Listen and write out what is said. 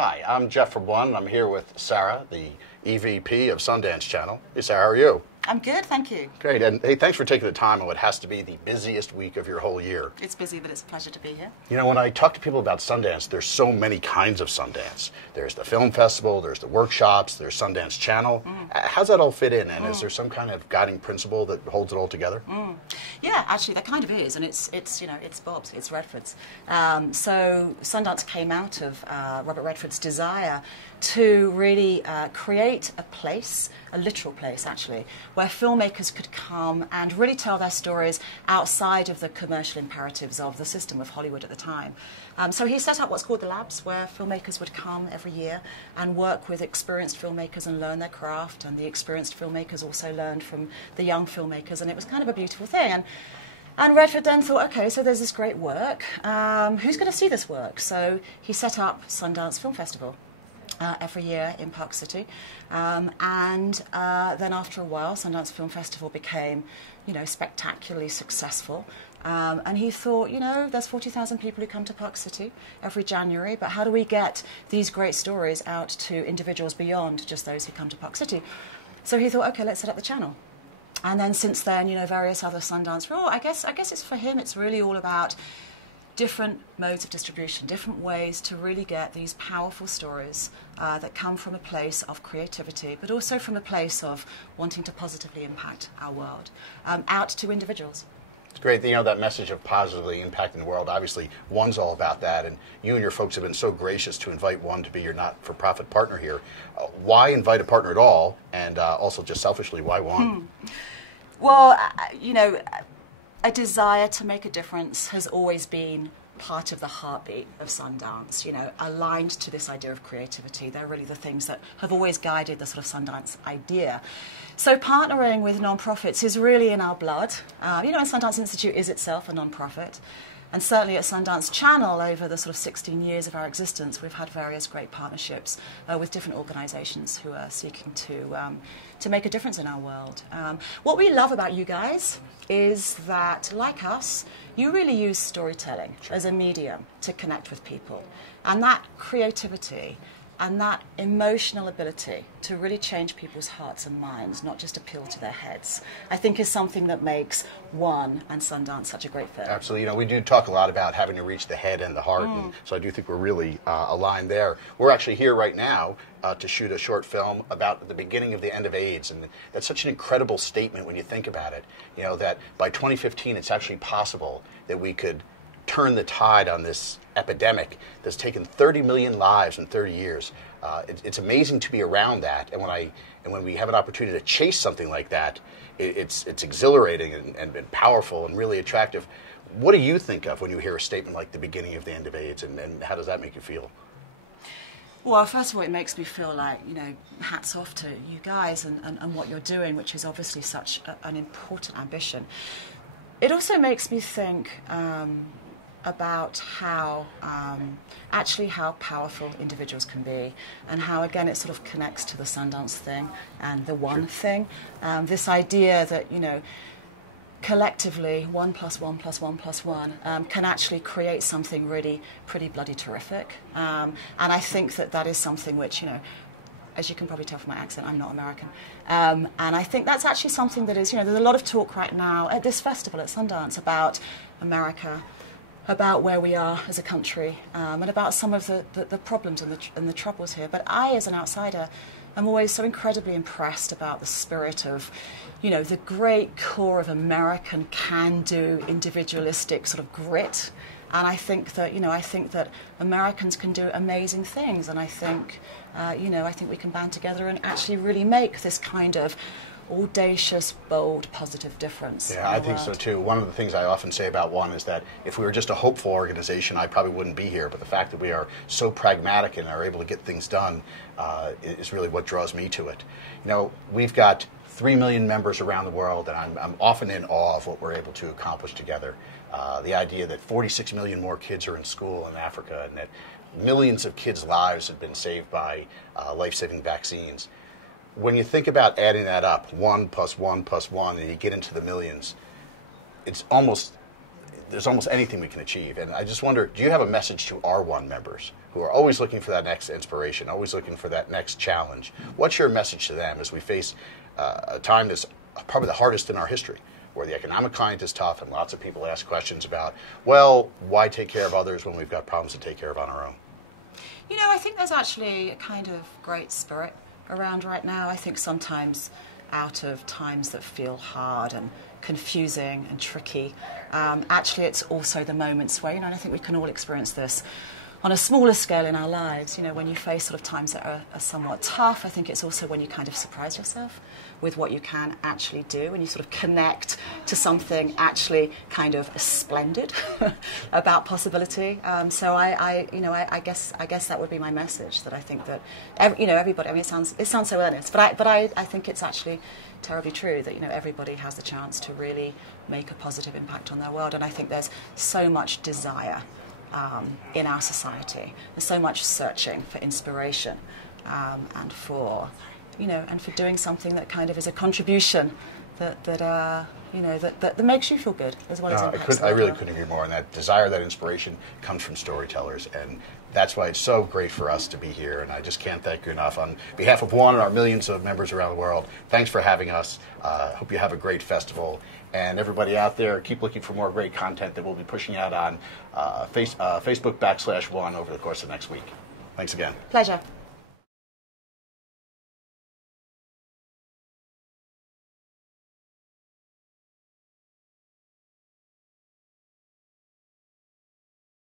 Hi, I'm Jeff from ONE. I'm here with Sarah, the EVP of Sundance Channel. Hey, Sarah, how are you? I'm good, thank you. Great, and hey, thanks for taking the time on what has to be the busiest week of your whole year. It's busy, but it's a pleasure to be here. You know, when I talk to people about Sundance, there's so many kinds of Sundance. There's the film festival, there's the workshops, there's Sundance Channel. How's that all fit in, and is there some kind of guiding principle that holds it all together? Yeah, actually, there kind of is, and it's Bob's, it's Redford's. So Sundance came out of Robert Redford's desire to really create a place, a literal place actually, where filmmakers could come and really tell their stories outside of the commercial imperatives of the system of Hollywood at the time. So he set up what's called the labs, where filmmakers would come every year and work with experienced filmmakers and learn their craft, and the experienced filmmakers also learned from the young filmmakers, and it was kind of a beautiful thing. And Redford then thought, okay, so there's this great work, who's going to see this work? So he set up Sundance Film Festival every year in Park City, and then after a while Sundance Film Festival became, spectacularly successful, and he thought, there's 40,000 people who come to Park City every January, but how do we get these great stories out to individuals beyond just those who come to Park City? So he thought, okay, let's set up the channel. And then since then, various other Sundance. I guess it's for him. It's really all about different modes of distribution, different ways to really get these powerful stories that come from a place of creativity, but also from a place of wanting to positively impact our world, out to individuals. It's great, that message of positively impacting the world. Obviously, ONE's all about that, and you and your folks have been so gracious to invite ONE to be your not-for-profit partner here. Why invite a partner at all, and also just selfishly, why ONE? Well, a desire to make a difference has always been part of the heartbeat of Sundance, aligned to this idea of creativity. They're really the things that have always guided the sort of Sundance idea. So partnering with non-profits is really in our blood. And Sundance Institute is itself a non-profit. And certainly at Sundance Channel, over the sort of 16 years of our existence, we've had various great partnerships with different organisations who are seeking to make a difference in our world. What we love about you guys is that, like us, you really use storytelling as a medium to connect with people. And that creativity and that emotional ability to really change people's hearts and minds, not just appeal to their heads, I think is something that makes ONE and Sundance such a great fit. Absolutely. We do talk a lot about having to reach the head and the heart, and so I do think we're really aligned there. We're actually here right now to shoot a short film about the beginning of the end of AIDS, and that's such an incredible statement when you think about it, that by 2015 it's actually possible that we could turn the tide on this epidemic that's taken 30 million lives in 30 years. It's amazing to be around that, and when we have an opportunity to chase something like that, it's exhilarating and powerful and really attractive. What do you think of when you hear a statement like the beginning of the end of AIDS, and how does that make you feel? Well, first of all, it makes me feel like, hats off to you guys and what you're doing, which is obviously such an important ambition. It also makes me think about how powerful individuals can be, and how, again, it sort of connects to the Sundance thing and the ONE thing. This idea that, collectively, 1 + 1 + 1 + 1 can actually create something really pretty bloody terrific. And I think that is something which, as you can probably tell from my accent, I'm not American. And I think that's actually something that is, there's a lot of talk right now at this festival at Sundance about America, about where we are as a country, and about some of the problems and the troubles here. But I, as an outsider, am always so incredibly impressed about the spirit of, the great core of American can-do, individualistic sort of grit. And I think that, Americans can do amazing things, and I think we can band together and actually really make this kind of audacious, bold, positive difference. Yeah, I think so too. One of the things I often say about ONE is that if we were just a hopeful organization, I probably wouldn't be here. But the fact that we are so pragmatic and are able to get things done is really what draws me to it. We've got 3 million members around the world, and I'm often in awe of what we're able to accomplish together. The idea that 46 million more kids are in school in Africa, and that millions of kids' lives have been saved by life-saving vaccines. When you think about adding that up, 1 + 1 + 1, and you get into the millions, there's almost anything we can achieve. And I just wonder, do you have a message to our ONE members who are always looking for that next inspiration, always looking for that next challenge. What's your message to them as we face a time that's probably the hardest in our history, where the economic climate is tough and lots of people ask questions about, well, why take care of others when we've got problems to take care of on our own? You know, I think there's actually a kind of great spirit around right now. I think sometimes out of times that feel hard and confusing and tricky, actually it's also the moments where, you know, and I think we can all experience this on a smaller scale in our lives, you know, when you face sort of times that are somewhat tough. I think it's also when you kind of surprise yourself with what you can actually do, and you sort of connect to something actually kind of splendid about possibility. So I guess that would be my message. That I think that everybody. I mean, it sounds so earnest, but I think it's actually terribly true that, you know, everybody has the chance to really make a positive impact on their world, and I think there's so much desire in our society. There's so much searching for inspiration and for, you know, and for doing something that kind of is a contribution that makes you feel good as well as impacts. I really couldn't agree more. And that desire, that inspiration comes from storytellers, and that's why it's so great for us to be here. And I just can't thank you enough. On behalf of ONE and our millions of members around the world, thanks for having us. Hope you have a great festival. And everybody out there, keep looking for more great content that we'll be pushing out on Facebook /ONE over the course of next week. Thanks again. Pleasure.